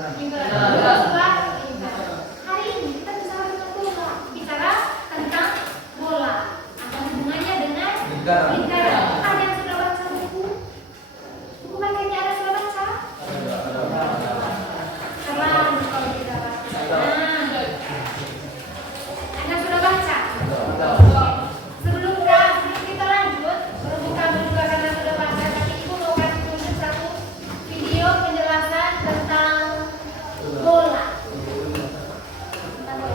Hari ini kita bicara tentang bola, bicara tentang bola. Apa hubungannya dengan lingkaran? Ada yang sudah baca buku? Buku makanya ada sudah baca? Keren kalau tidak baca. Anda sudah baca? Sebelum kita lanjut, berhubung kami juga karena sudah baca, tapi Ibu mau kasih tunjuk satu video penjelasan tentang bola.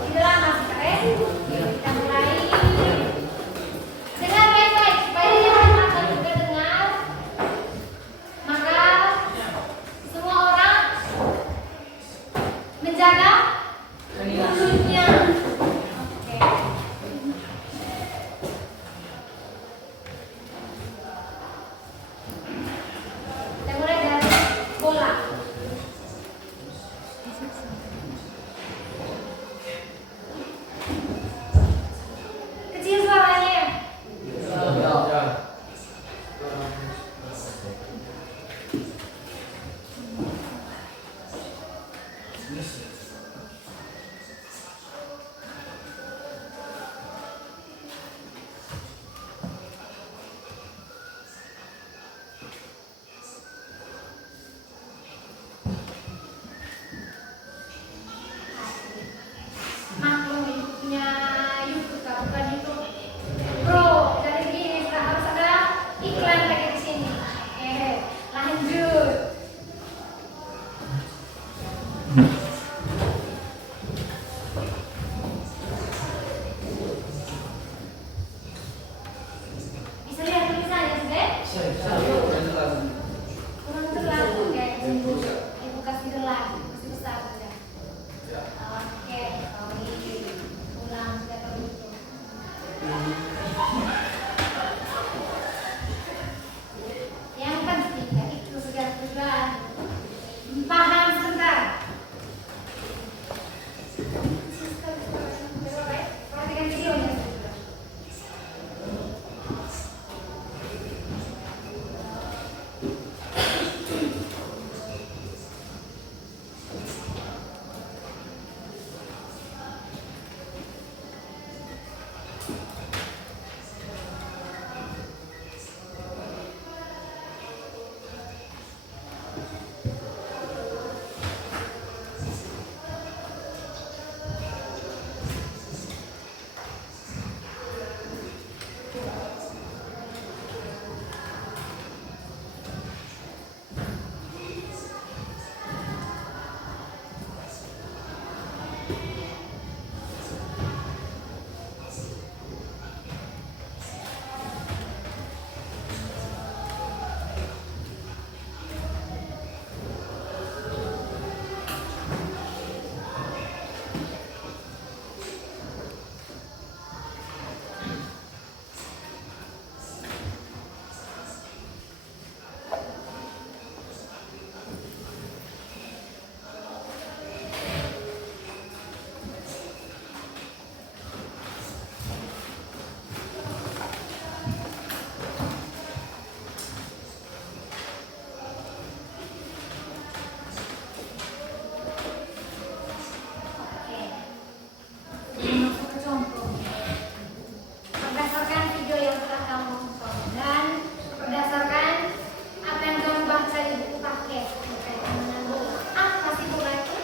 Tidak lama sih, keren? Kita mulai. Dengar baik-baik supaya yang akan juga dengar. Maka semua orang menjaga mulutnya. Oke. Kita mulai dari bola. Kecil suaranya. Maklum Ibu punya YouTube, bukan YouTube Pro. Jadi begini, harus ada iklan lagi di sini. Lanjut. Bisa lihat tulisannya sudah? Kurang jelas, oke. Ibu kasih gelas, kasih besar sudah. Oke, ulang sudah tertutup. Yang penting itu sudah tujuan. Paham sebentar. Perhatikan videonya. Berdasarkan video yang telah kamu tonton dan berdasarkan apa yang kamu baca di buku paket berkaitan dengan bola, apa sih bola itu?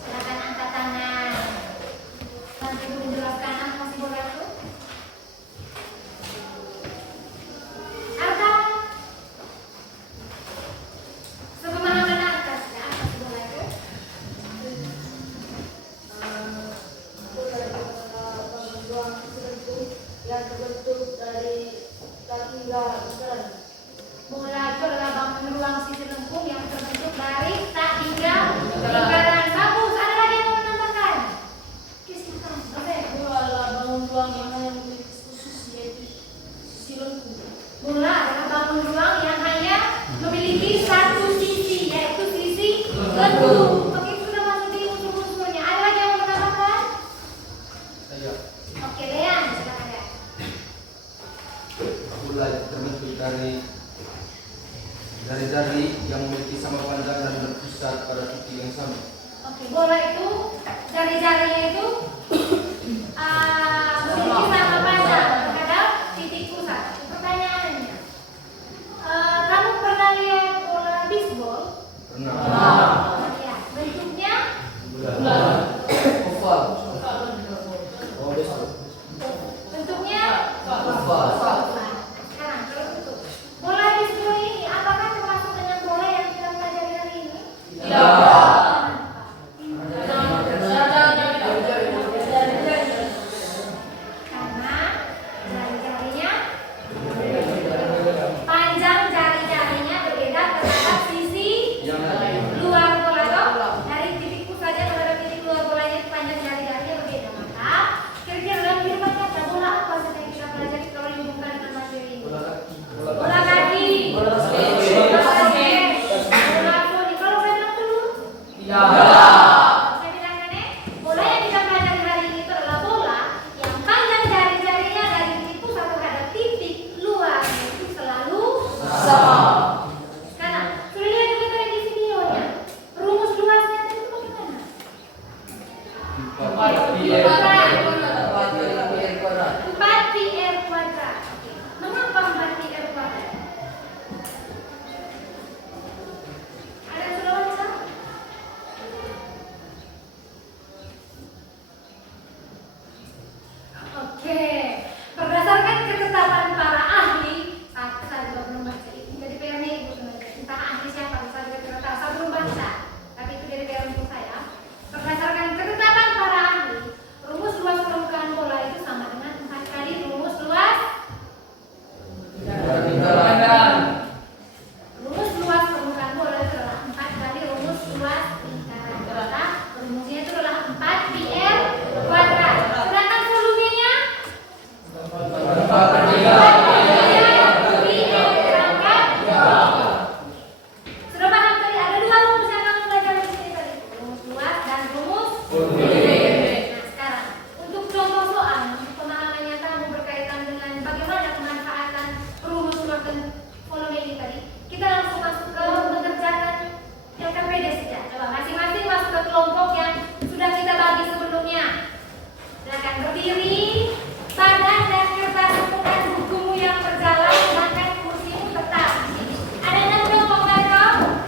Silakan angkat tangan. Nanti Ibu menjelaskan apa sih bola itu. Arta, sepemahaman Arta, apa sih bola itu? Yang terbentuk dari tak hingga Bola itu adalah bangun ruang sisi lengkung yang terbentuk dari tak hingga lingkaran. Bagus. Ada lagi yang mau menambahkan? Silakan. Oke. bola adalah bangun ruang yang hanya memiliki khusus yaitu sisi lengkung. Bola adalah bangun ruang yang hanya memiliki satu sisi, yaitu sisi lengkung. Oke, itu sudah masuk di unsur-unsurnya. Ada lagi yang mau menambahkan? Oke, Dean, silakan ya. Bola terbentuk dari jari-jari yang memiliki sama panjang dan berpusat Oke, bola itu jari-jarinya itu memiliki sama panjang terhadap titik pusat. Pertanyaannya, kamu pernah lihat bola bisbol? Pernah. Ya, bentuknya Oval. bentuknya Oval. Sekarang kalau bentuk bola bisbol ini apakah termasuk dengan bola yang kita pelajari hari ini? Karena jari-jarinya panjang, jari-jarinya berbeda terhadap sisi luar bola toh. Dari titik pusatnya terhadap titik luar bolanya itu panjang jari-jarinya berbeda. Maka kira-kira dalam kehidupan nyata bola apa saja yang kita pelajari kalau dihubungkan dengan materi ini? Bola kaki, bola basket, bola voli. Kalau saya bilang dulu, saya bilang kan bola yang kita pelajari hari ini itu adalah bola yang panjang jari-jarinya dari titik pusat terhadap titik luar itu selalu sama. Sekarang, sudah lihat juga tadi di videonya. Rumus luasnya itu bagaimana? 4 pi r kuadrat. Mengapa 4 pi r kuadrat? Ada yang sudah baca? Oke, berdasarkan ketetapan para ahli, saya juga belum baca. Jadi PR-nya ibu sebenarnya. Entah ahli siapa, saya juga tidak tahu. Saya belum baca, tapi itu jadi PR untuk saya. Berdasarkan ketetapan para ahli, rumus luas permukaan bola itu sama dengan 4 kali rumus luas. Rumus luas permukaan bola itu adalah 4 kali rumus luas lingkaran. Ternyata rumusnya itu adalah 4 pi r kuadrat. Sedangkan volumenya sudah paham tadi ada dua rumus yang kamu belajar di sini tadi, rumus luas dan rumus. Nah sekarang untuk contoh soal untuk pemahamannya kamu berkaitan dengan bagaimana pemanfaatan rumus luas dan volume ini tadi, kita langsung masuk ke mengerjakan LKPD saja. Coba masing-masing masuk ke kelompok yang sudah kita bagi sebelumnya. Silakan berdiri, badan dan kertasmu dan bukumu yang berjalan, sedangkan kursimu tetap di sini. Ada yang kelompok mereka?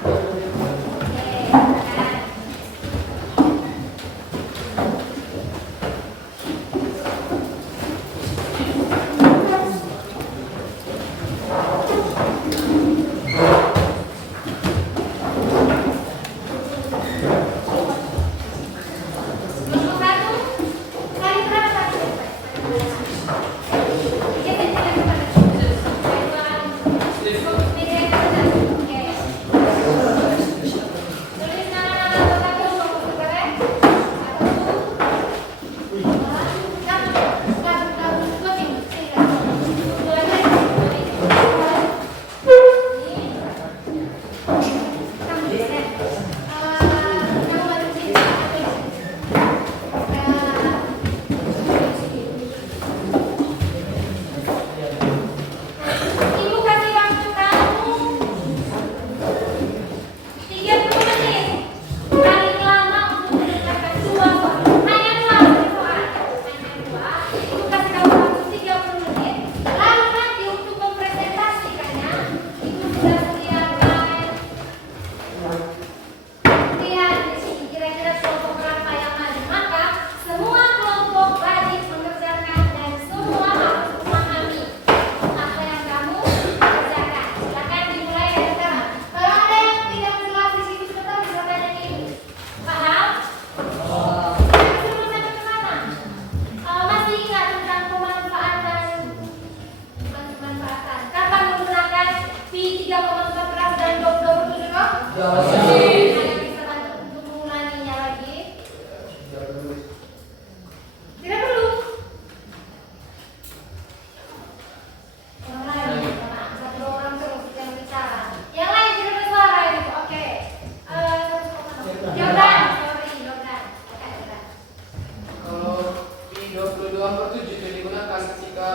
Oke, silakan. Kelompok satu, kali berapa tadi? Iya, tadi kali berapa? Media yang benar. Oke. Tulis nama-nama anggota kelompok saudara. 1, 2, 1, 2, 3. Dua lagi. Kamu di sini. Kamu baru sini. Ibu kasih waktu kamu 30 menit. Paling lama untuk mengerjakan 2 soal. Hanya 2 soal. Hanya 2. Ibu kasih kamu waktu 30 menit. Lalu nanti untuk mempresentasikannya, ibu sudah sediakan. Lihat di sini kira-kira kelompok berapa yang maju. Maka semua kelompok wajib mengerjakan dan semua harus memahami apa yang kamu kerjakan. Silakan dimulai dari sekarang. Kalau ada yang tidak jelas di situ sebentar bisa tanya ke ibu. Paham? Sebelum sampai ke sana, masih ingat tentang pemanfaatan? Kapan menggunakan pi 3,14 dan 27 kok? Ada bisa bantu untuk mengulanginya lagi? Tidak perlu. Yang lain, satu orang terus yang bicara. Yang lain tidak bersuara ini. Oke. Jordan, sorry Jordan. Oke, Jordan. Kalau pi 22/7 itu digunakan ketika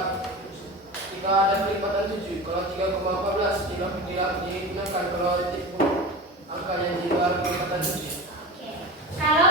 ada kelipatan 7. Kalau 3,14 tidak digunakan kalau angka yang di luar kelipatan 7. Oke. Kalau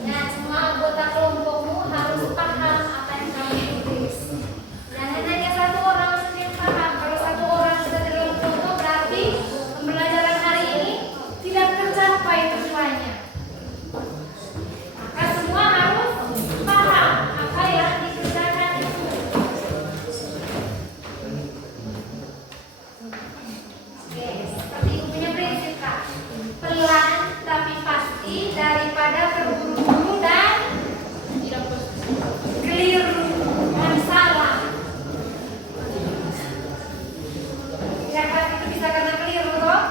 Nah, semua anggota kelompokmu harus paham apa yang kamu tulis. Jangan hanya satu orang saja yang paham. Kalau satu orang sudah di dalam kelompok, berarti pembelajaran hari ini tidak tercapai tujuannya. Maka semua harus paham apa yang dikerjakan itu. Oke, seperti itu punya prinsip, Kak. Pelan tapi pasti daripada terburu-buru dan keliru dan salah. Ya kan, itu bisa karena keliru, toh?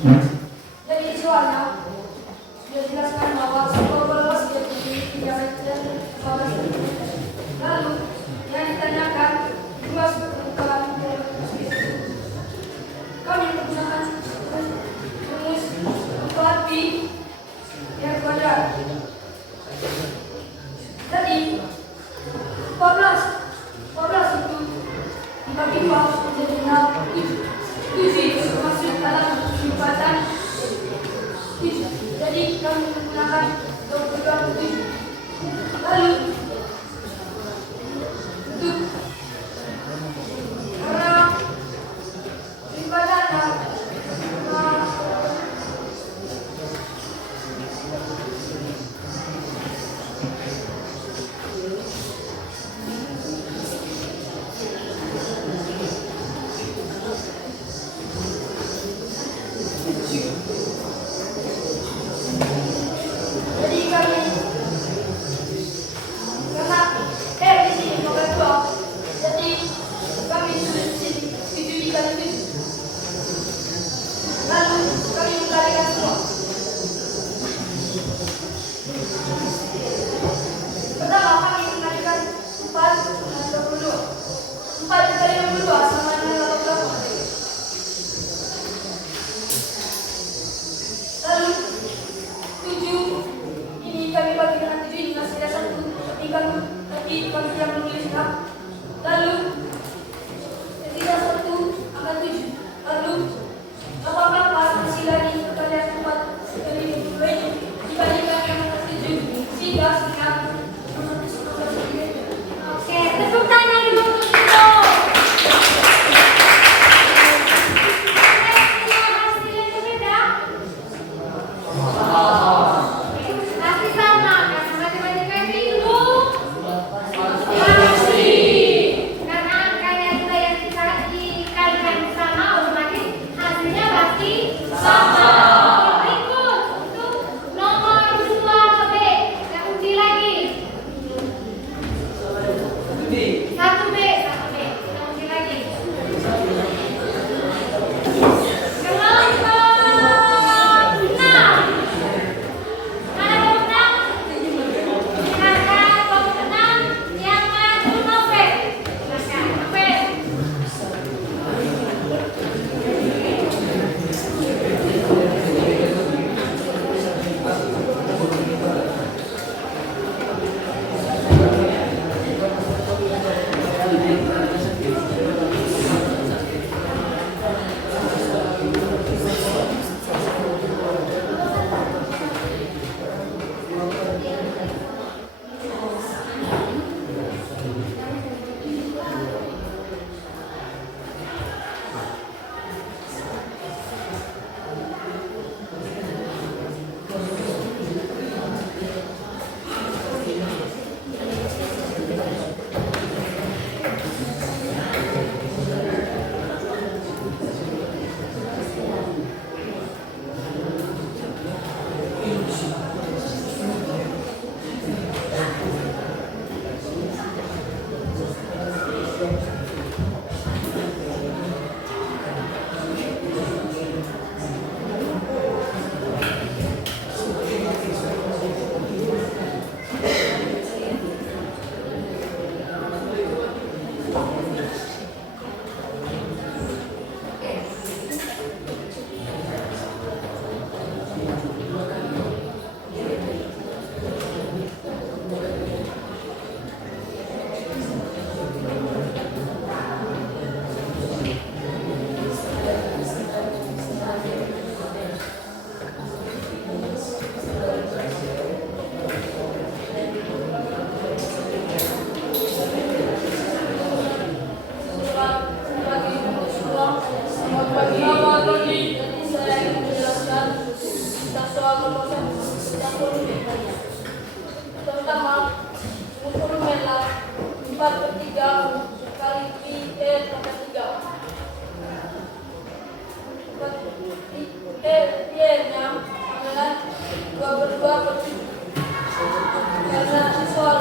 Jadi soalnya sudah dijelaskan bahwa sebuah bola basket memiliki diameter 15 cm. Lalu yang ditanyakan luas permukaan bola basket. Kami menggunakan rumus 4pi r kuadrat. Jadi 14 itu dibagi 4 menjadi 7 masuk dalam lipatan 7. Jadi kami menggunakan 27. Lalu untuk karena lipatannya jadi kami karena di sini nomor 2, jadi kami tulis di sini 7 dikali 7. Lalu kami mengkalikan semua. Pertama kami mengkalikan 4 dengan 22. 4 dikali 22 sama dengan 88. Lalu 7 ini kami bagi dengan 7 ini masih ada 1. Tapi kami tidak menulisnya. Lalu ketika 1 angka 7. Lalu 88 masih lagi perkalian 4 kali 22 ini dibandingkan dengan 7 sehingga sekian. Oke, tepuk tangan dulu untuk Tito. Hasilnya berbeda? Pasti sama, karena matematika itu pasti. Karena angkanya juga yang dikalikan sama, otomatis hasilnya pasti sama. Berikut untuk nomor 2B, kita undi lagi. 1B, kita undi lagi. Kelompok 6. Mana kelompok 6? Silakan kelompok 6 yang maju Novel. Silakan Novel. Pertama, unsur melah 4/3 kali pi r pangkat 3. R-nya adalah 2/2/7. Karena soal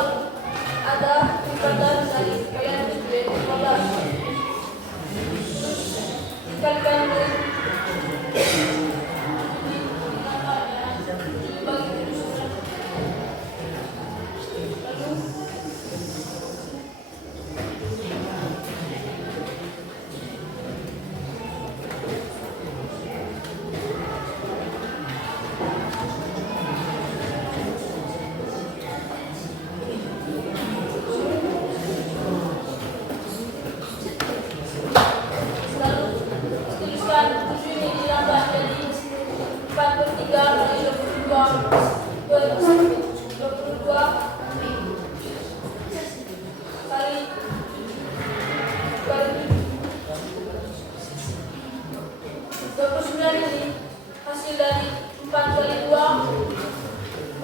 ada lipatan dari kalian 15. Dikalikan dari 29 ini hasil dari 4 kali 2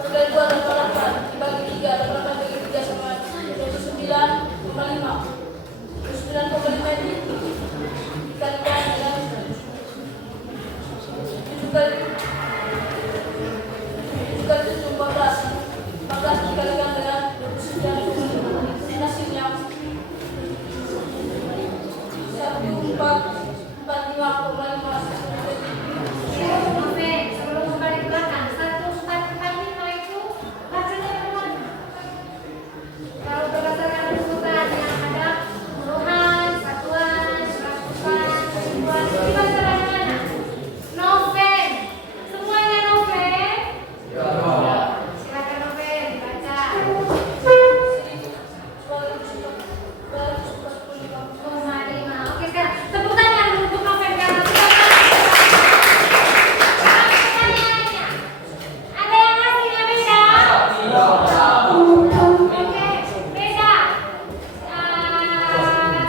4 kali 2 dan 8 dibagi 3 dan 8 bagi 3 sama yaitu 9,5. 9,5 ini dikalikan dengan 7 kali 7 14 dikalikan dengan 29,5. Hasilnya 1445,5. Oke, sebelum kembali ke belakang, 1445 itu bacanya bagaimana? Kalau berdasarkan urutan yang ada urutan, satuan, ratusan, ribuan, ini baca bagaimana? Noven, semuanya noven? Silakan noven dibaca. 5. Oke, sekarang tepuk tangan untuk noven karena sudah pertanyaannya. Ada yang hasilnya beda? Oke, beda.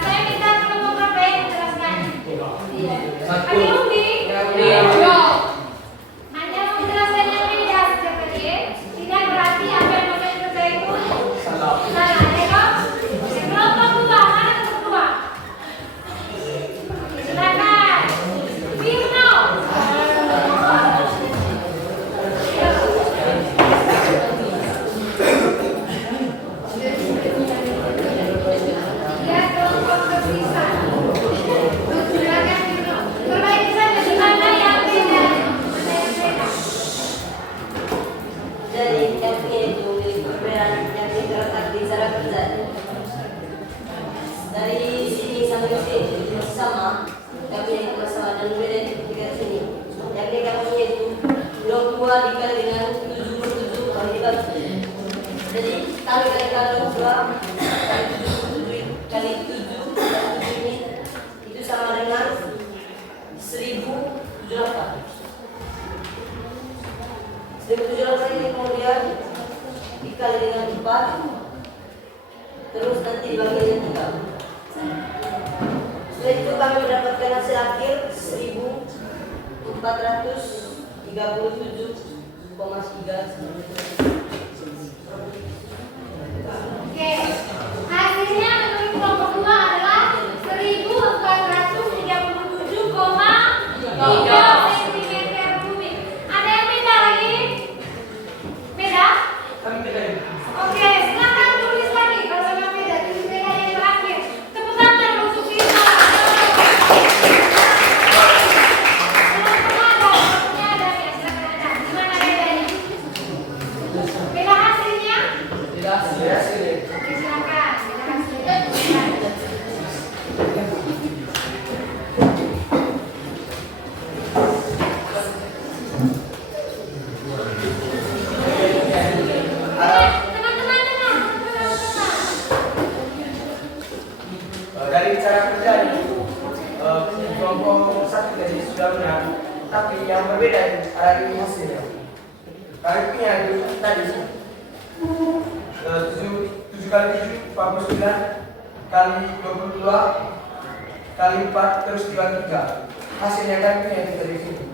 Saya minta kelompok berapa yang menjelaskan. Ada yang undi? Hanya menjelaskan yang beda sejak tadi. Tidak berarti apa yang Bapak kerjain itu salah. Ya toh? Kelompok 2, mana kelompok 2? Silakan. Firno. Ya, kelompok tersisa. Silakan Firno. Perbaiki saja di mana yang beda. Mana yang beda. Jadi yang itu memiliki perbedaan yang terletak di cara kerja. Dari sini sampai sini sama, kami yang sama dan beda di sini. Yang kami itu 22 dikali dengan 7/7 kali dibagi. Jadi kali kali 22 kali 7/7 kali 7 ini itu sama dengan 1078. 1078 ini kemudian dikali dengan 4, terus nanti dibagi dengan 3. Setelah itu kami mendapatkan hasil akhir 1437,3. Oke, hasilnya menurut kelompok 2 adalah 1437,3 cm kubik. Ada yang beda lagi? Beda? Oke, silakan tulis lagi kalau yang beda. Tulis beda yang terakhir. Tepuk tangan untuk kita. Kelompoknya ada ya, silakan ada. Gimana bedanya? Beda hasilnya? Oke, silakan. Beda hasilnya. Teman-teman dengar. Dari cara kerja ini kelompok 1 tadi sudah benar, tapi yang berbeda dari hasilnya. Kali punya itu tadi 7 kali 7 49 kali 22 kali 4 terus dibagi 3. Hasilnya kan punya itu dari sini.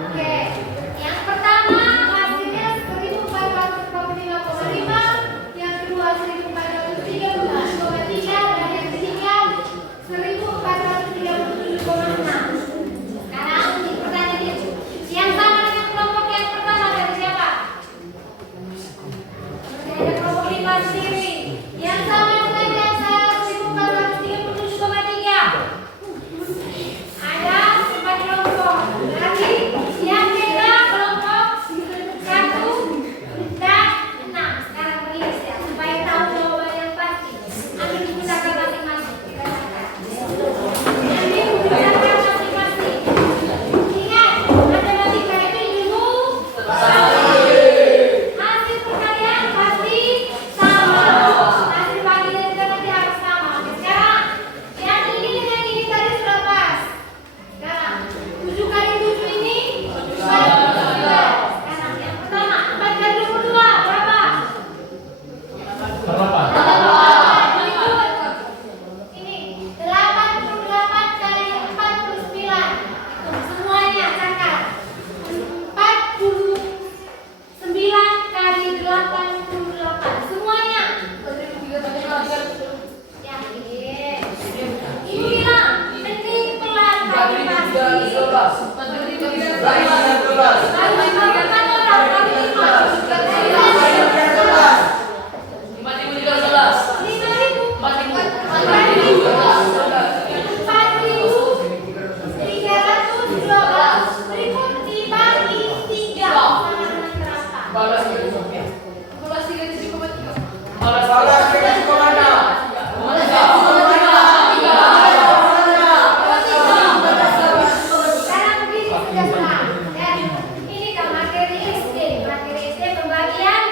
Oke, yang pertama hasilnya 1445,5, yang kedua 1430,3, dan yang ketiga Sekarang begini sudah senang. Ya, ini kan materi SD. Materi SD pembagian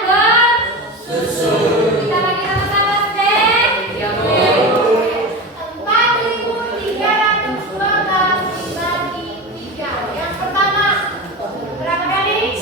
kita bagi sama-sama deh. 4.312 dibagi 3. Yang pertama berapa kali?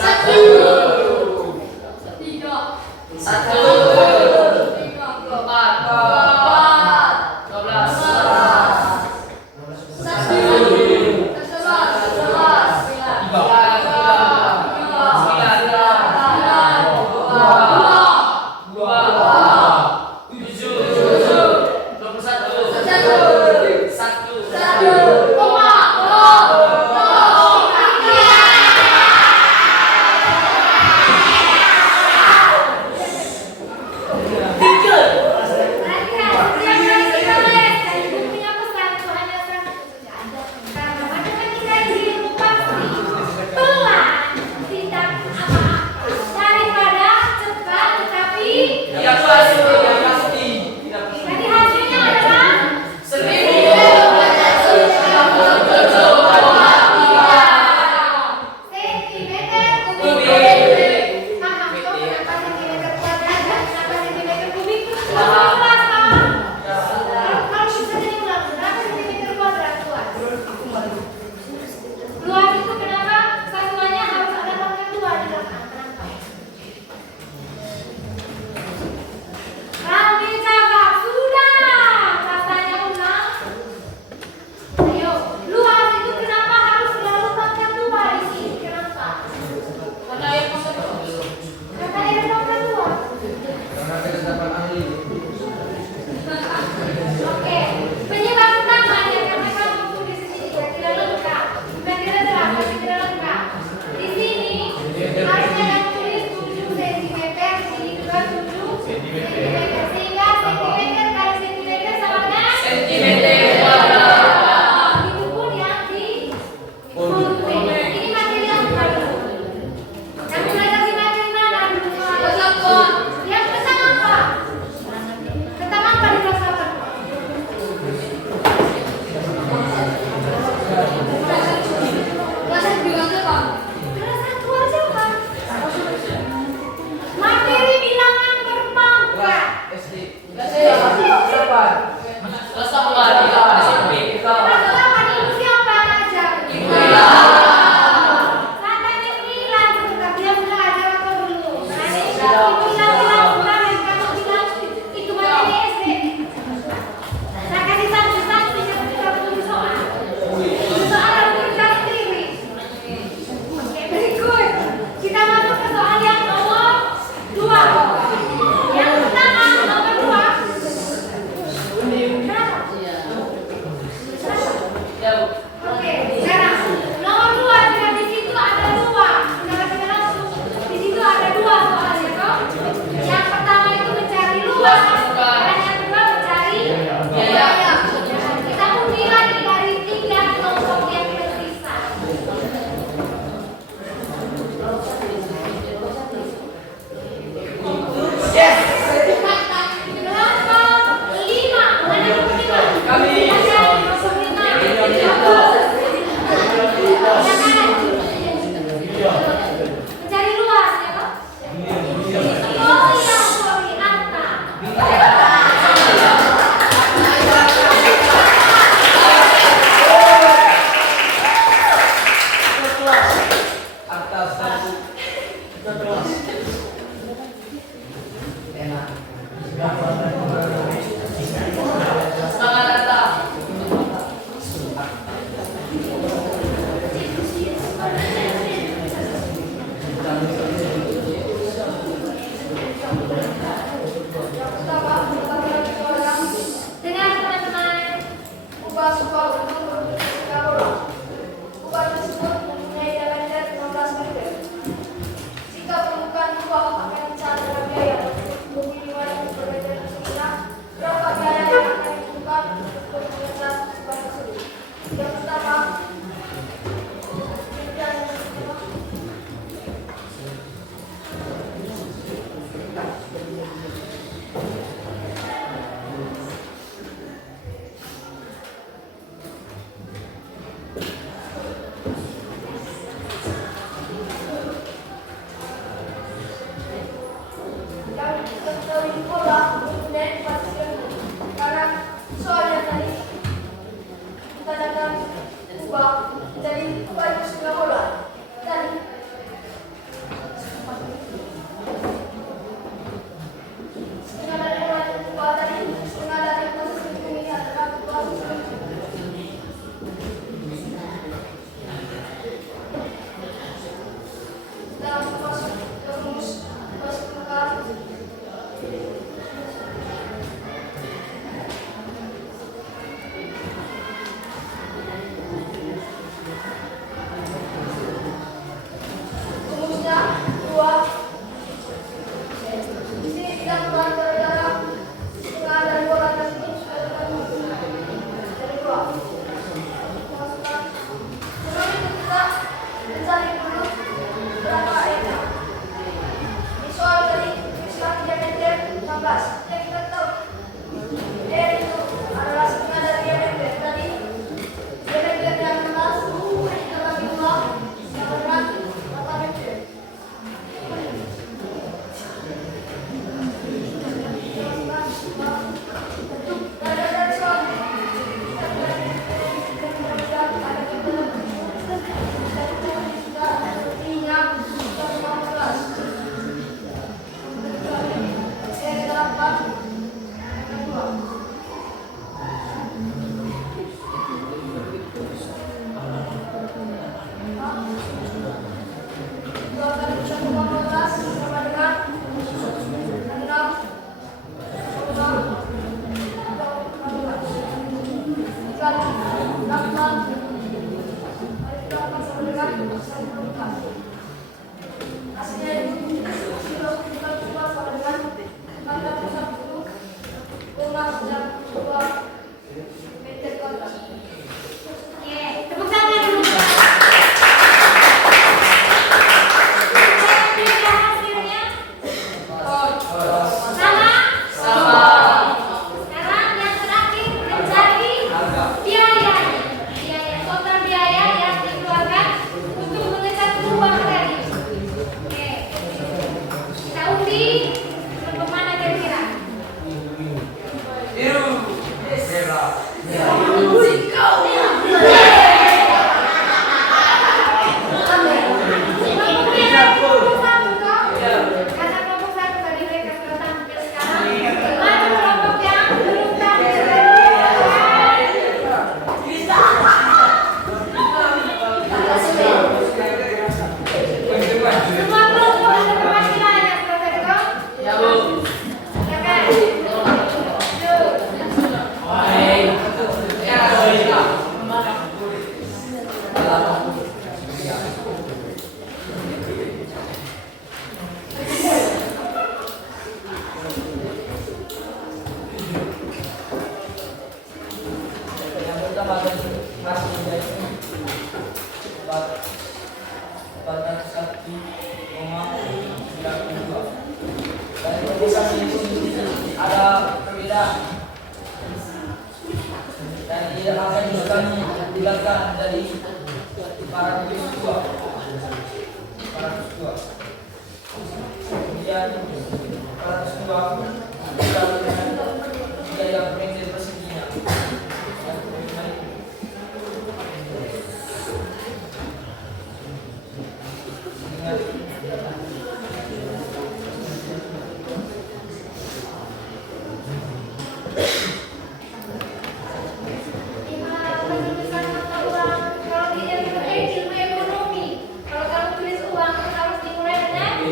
upah tersebut mempunyai ubah menjadi 4,5 dolar. Dan setengah dari uang ubah tadi, setengah dari proses hitung ini adalah uang dalam masuk ke rumus maka rumusnya 2. Di sini tidak berbalik gara-gara setengah dari bola dan itu sudah dari 2. Masukkan. Sebelum itu kita mencari dulu berapa R-nya. Di soal tadi tuliskan 3 meter 16. Yang kita tahu R itu adalah setengah dari 3 meter. Tadi 3 meter yang 16 kita bagi 2 sama dengan 8 meter. Dari soal hasilnya itu sama dengan 41,2 meter kuadrat. Oke, tepuk tangan dulu. Lihat hasilnya. Sama? Sekarang yang terakhir mencari biaya. Biaya total biaya yang dikeluarkan untuk mengecat uang tadi. Oke. Kita undi kelompok mana kira-kira? Karena kelompok satu tadi mereka sudah tampil sekarang. Maju kelompok yang belum tampil semua kelompok ada perwakilannya seperti itu. Ya Bu. Ya kan? Yang pertama masih menjadi batas 1,92. Dari perbedaan itu ada perbedaan dan tidak akan kami dilakukan dari 402. Kemudian 402 dikali dengan biaya meter perseginya. Menuliskan mata uang kalau di ilmu ekonomi. Kalau kamu tulis uang harus dimulai dengan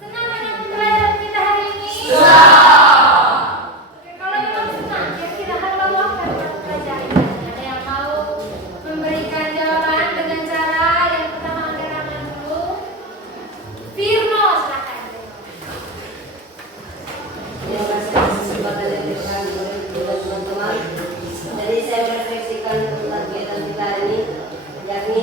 Senang dengan pembelajaran kita hari ini? Oke, kalau memang senang, kira-kira hal baru apa yang kamu pelajari? Ada yang mau memberikan jawaban dengan cara yang pertama angkat tangan dulu? Firno, silakan. Terima kasih atas kesempatan yang diberikan oleh teman-teman. Jadi saya merefleksikan tentang kegiatan kita ini, yakni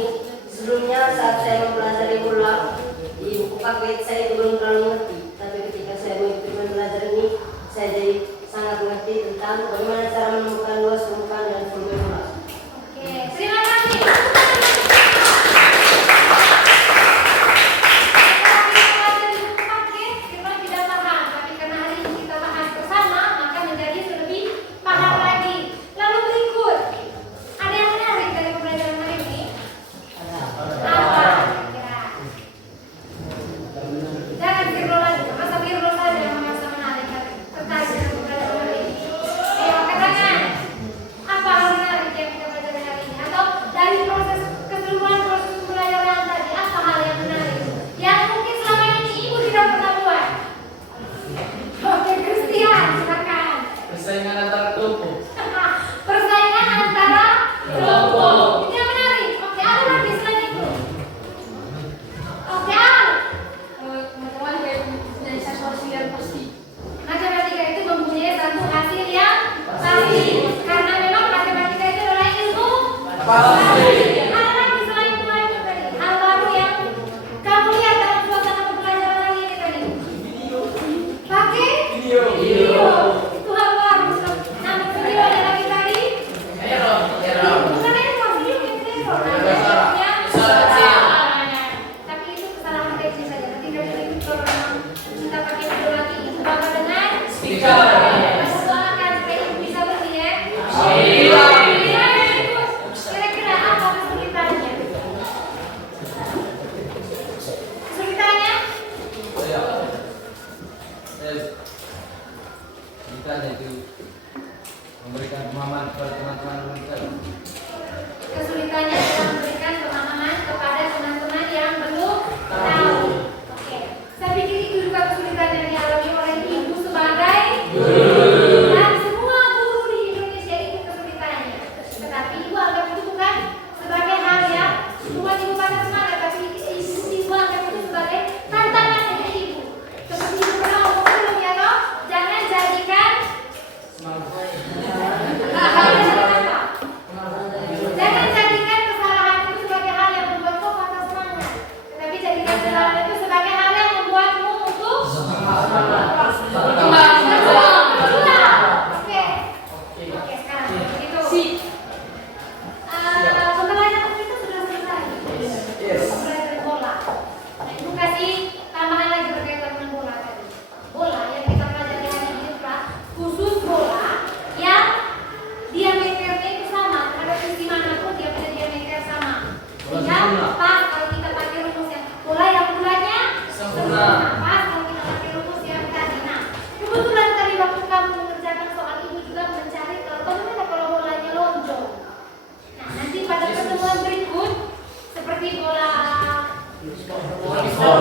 sebelumnya saat saya mempelajari bola di buku paket saya itu belum terlalu mengerti, tapi ketika saya mengikuti pembelajaran ini, saya jadi sangat mengerti tentang bagaimana cara menemukan luas permukaan dan volume bola. Oke, terima kasih. Kita tidak paham, tapi karena hari ini kita bahas bersama, maka menjadi lebih paham lagi. Lalu berikut, ada yang menarik dari pembelajaran hari ini? Apa? Kira-kira? Jangan Firno lagi, masa Firno saja yang merasa menarik tertarik dengan pembelajaran hari ini. Ayo katakan, apa hal menarik yang kita pelajari hari ini? Atau dari proses keseluruhan proses pembelajaran tadi, apa hal yang menarik yang mungkin selama ini ibu tidak pernah buat? Oke, Christian, silakan. Persaingan antara kelompok. Persaingan antara kelompok. Itu yang menarik. Oke, ada lagi selain itu. Oke, Al. Matematika dari satu hasil yang pasti. Matematika itu mempunyai satu hasil yang pasti. Karena memang matematika itu adalah ilmu pasti. Ada lagi selain itu tadi. Hal baru yang kamu lihat dalam suasana pembelajaran hari ini tadi. Pakai video. Itu hal baru. Nama video ada lagi tadi. Bukan error, video yang error. Tapi itu kesalahan teknis saja. Nanti dari berikut kalau memang kita pakai video lagi itu bakal dengan doakan supaya ibu bisa bersih ya. Kira-kira apa kesulitannya? Kesulitannya? Kita itu memberikan pemahaman kepada teman-teman kita. Kesulitannya adalah memberikan pemahaman kepada teman-teman yang belum tahu. Oke, saya pikir itu juga kesulitan yang dialami oleh ibu sebagai guru dan semua guru di Indonesia itu kesulitannya. Tetapi ibu anggap itu bukan sebagai hal yang membuat ibu patah semangat, tapi ibu anggap itu sebagai tantangan untuk ibu. Seperti ibu pernah ngomong sebelumnya, loh, jangan jadikan jangan jadikan kesalahan itu sebagai hal yang membuat kau patah semangat, tetapi jadikan kesalahan itu sebagai hal yang membuatmu untuk berkembang. Oke, sekarang itu. Pembelajaran itu sudah selesai. Pembelajaran bola. Nah, ibu kasih tambahan lagi berkaitan dengan bola tadi. Bola yang kita pelajari hari ini adalah khusus bola yang diameternya itu sama. Ada sisi manapun dia punya diameter sama. Sehingga pas kalau kita pakai rumus yang bola yang bulannya sempurna. Pas kalau kita pakai rumus yang tadi. Nah, kebetulan tadi waktu kamu mengerjakan soal ibu juga mencari bagaimana kalau bolanya lonjong. Nah, nanti pada pertemuan berikut seperti bola baseball,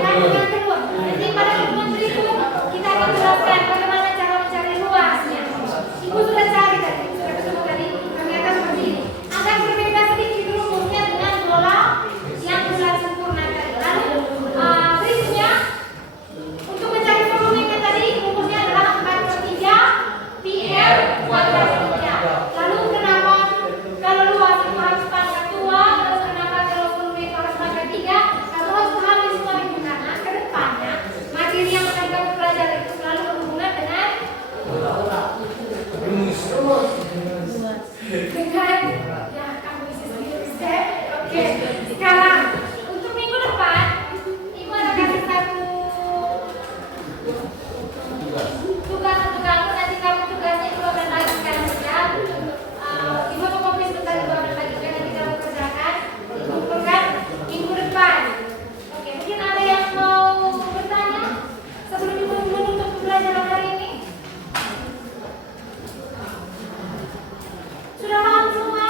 dan yang kedua, nanti pada pertemuan berikut kita akan jelaskan bagaimana cara mencari luasnya. Ibu sudah cari tadi, sudah ketemu tadi, ternyata seperti ini. Akan berbeda sedikit rumusnya dengan bola yang bulat sempurna tadi. Lalu berikutnya untuk mencari volumenya tadi rumusnya adalah 4/3 PR kuadrat 3. Lalu kenapa kalau luas itu harus pangkat 2, lalu kenapa kalau volume itu harus pangkat 3? Atau harus pahami semua itu karena ke depannya materi yang akan kamu pelajari itu selalu berhubungan dengan ya kamu isi sendiri step. Oke, sekarang untuk minggu depan ibu ada kasih satu tugas untuk kamu. Nanti kamu tugasnya ibu akan bagikan saja. Ibu fotokopi sebentar, ibu akan bagikan, nanti kamu kerjakan kumpulkan minggu depan. Oke, mungkin ada yang mau bertanya sebelum ibu menutup pembelajaran hari ini? Sudah paham semua?